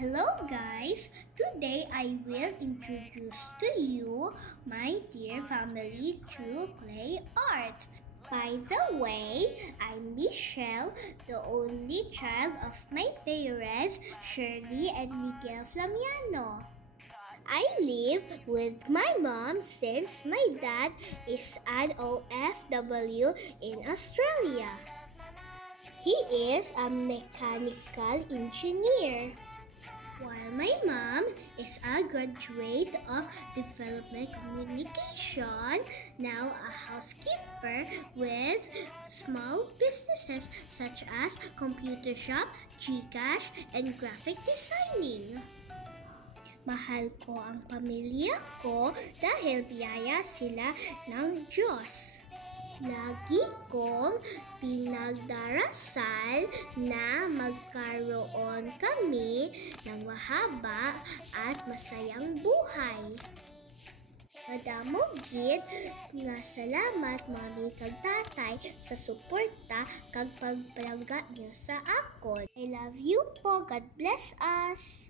Hello guys! Today I will introduce to you my dear family through clay art. By the way, I'm Michelle, the only child of my parents, Shirley and Miguel Flamiano. I live with my mom since my dad is an OFW in Australia. He is a mechanical engineer, while my mom is a graduate of development communication, now a housekeeper with small businesses such as computer shop, GCash, and graphic designing. Mahal ko ang pamilya ko dahil biyaya sila ng Diyos. Lagi kong pinagdarasal na magkaroon kami ng mahaba at masayang buhay. Madamo gid nga salamat mami kag tatay sa suporta kag pagpalangga niyo sa akon. I love you po. God bless us.